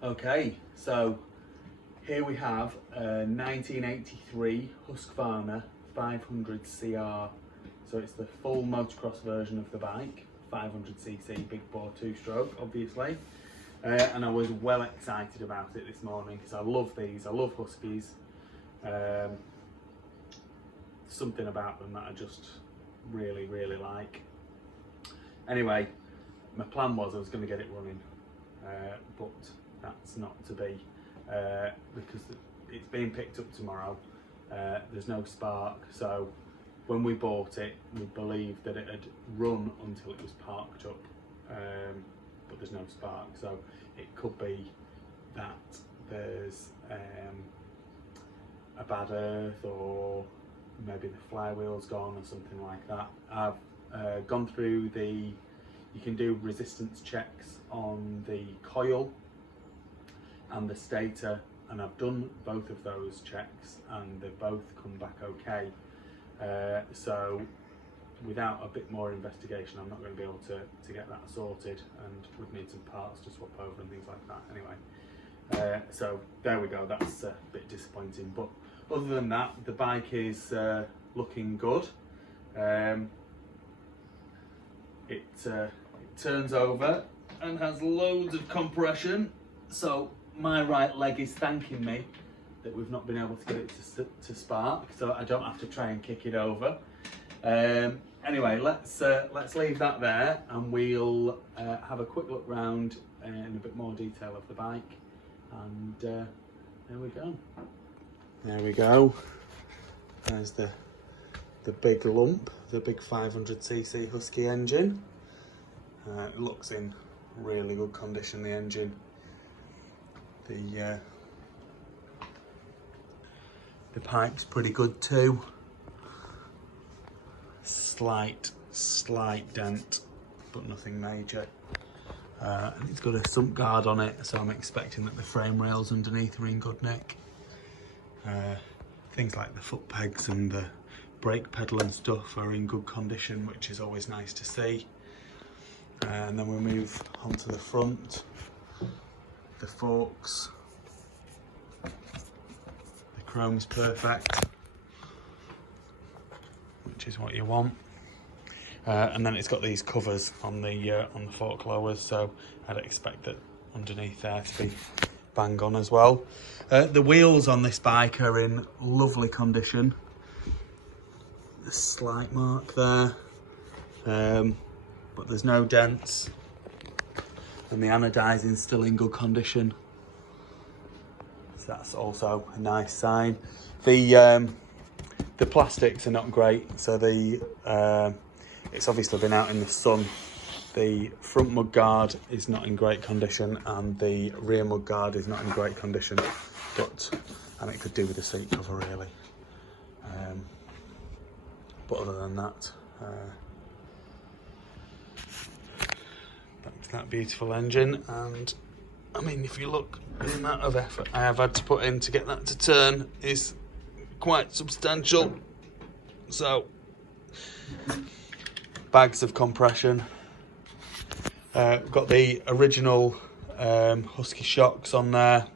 Okay, so here we have a 1983 Husqvarna 500cr. So it's the full motocross version of the bike, 500cc big bore two-stroke, obviously. And I was well excited about it this morning because I love these. I love Huskies. Something about them that I just really like. Anyway, my plan was I was going to get it running, but that's not to be because it's being picked up tomorrow. There's no spark, so when we bought it, we believed that it had run until it was parked up, but there's no spark, so it could be that there's a bad earth, or maybe the flywheel's gone or something like that. I've gone through you can do resistance checks on the coil and the stator, and I've done both of those checks and they've both come back okay. So without a bit more investigation, I'm not going to be able to get that sorted, and we'd need some parts to swap over and things like that anyway. So there we go, that's a bit disappointing, but other than that, the bike is looking good. It turns over and has loads of compression, so my right leg is thanking me that we've not been able to get it to spark, so I don't have to try and kick it over. Anyway, let's leave that there, and we'll have a quick look round in a bit more detail of the bike, and there we go. There we go. There's the big lump, the big 500cc Husky engine. It looks in really good condition, the engine. The pipe's pretty good too. Slight dent, but nothing major. And it's got a sump guard on it, so I'm expecting that the frame rails underneath are in good nick. Things like the foot pegs and the brake pedal and stuff are in good condition, which is always nice to see. And then we move onto the front. The forks, the chrome's perfect, which is what you want. And then it's got these covers on the fork lowers, so I'd expect that underneath there to be bang on as well. The wheels on this bike are in lovely condition. A slight mark there, but there's no dents, and the anodizing's still in good condition, so that's also a nice sign. The plastics are not great, so it's obviously been out in the sun. The front mudguard is not in great condition, and the rear mudguard is not in great condition, and it could do with the seat cover really. But other than that, back to that beautiful engine. And I mean, if you look, the amount of effort I have had to put in to get that to turn is quite substantial. So, bags of compression. Got the original Husky shocks on there,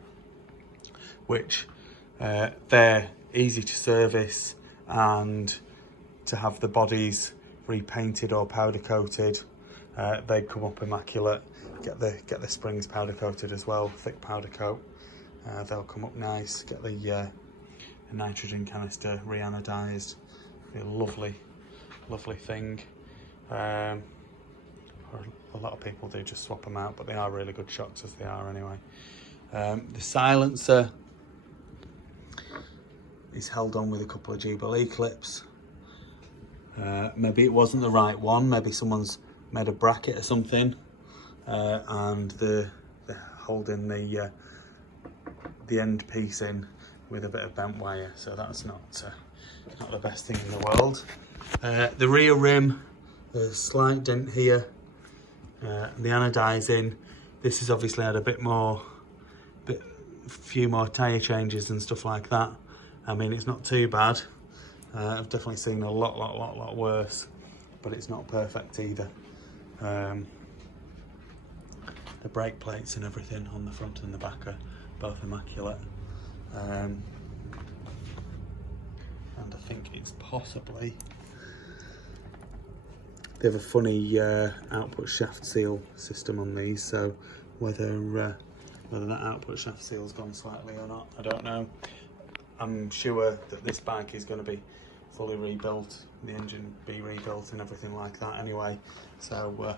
which they're easy to service, and to have the bodies repainted or powder coated, they come up immaculate. Get the springs powder coated as well, thick powder coat. They'll come up nice. Get the nitrogen canister re-anodized. Be a lovely thing. A lot of people do just swap them out, but they are really good shocks as they are anyway. The silencer is held on with a couple of Jubilee clips. Maybe it wasn't the right one, maybe someone's made a bracket or something, and they're holding the end piece in with a bit of bent wire, so that's not the best thing in the world. The rear rim, there's a slight dent here. The anodizing, this has obviously had a few more tyre changes and stuff like that. I mean, it's not too bad. I've definitely seen a lot worse, but it's not perfect either. The brake plates and everything on the front and the back are both immaculate. And I think it's possibly, they have a funny output shaft seal system on these, so whether that output shaft seal's gone slightly or not, I don't know. I'm sure that this bike is going to be fully rebuilt, the engine be rebuilt and everything like that anyway, so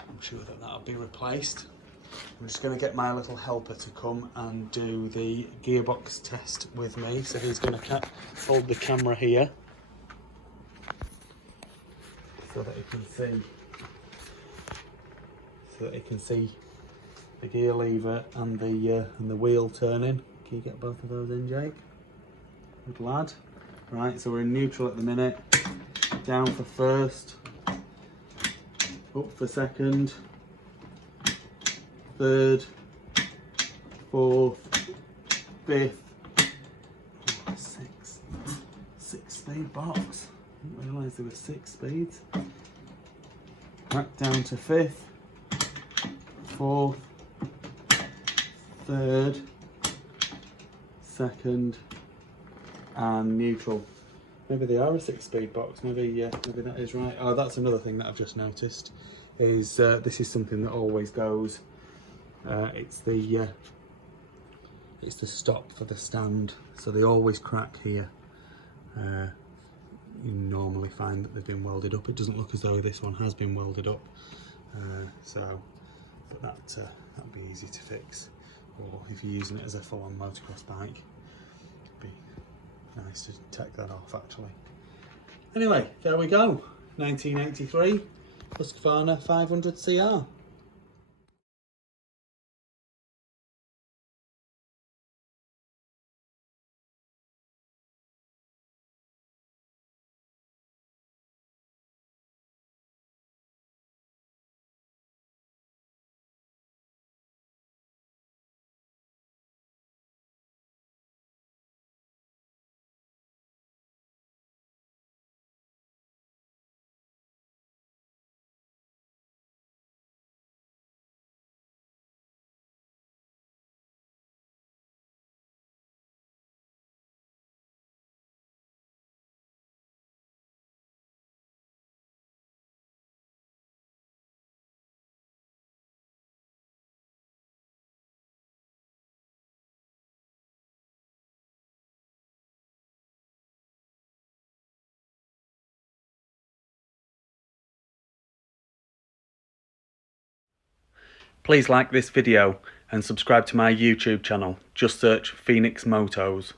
I'm sure that that'll be replaced. I'm just going to get my little helper to come and do the gearbox test with me, so he's going to hold the camera here so that he can see the gear lever and the wheel turning. Can you get both of those in, Jake? Good lad. Right, so we're in neutral at the minute. Down for first, up for second, third, fourth, fifth, six speed box. I didn't realise there were 6 speeds. Back down to fifth, fourth, third, second, and neutral. Maybe they are a 6-speed box. Maybe that is right. Oh, that's another thing that I've just noticed. Is this is something that always goes. It's the stop for the stand. So they always crack here. You normally find that they've been welded up. It doesn't look as though this one has been welded up. But that'd be easy to fix. Or if you're using it as a full-on motocross bike, it'd be nice to take that off actually. Anyway, there we go. 1983 Husqvarna 500 CR. Please like this video and subscribe to my YouTube channel. Just search Phoenix Motos.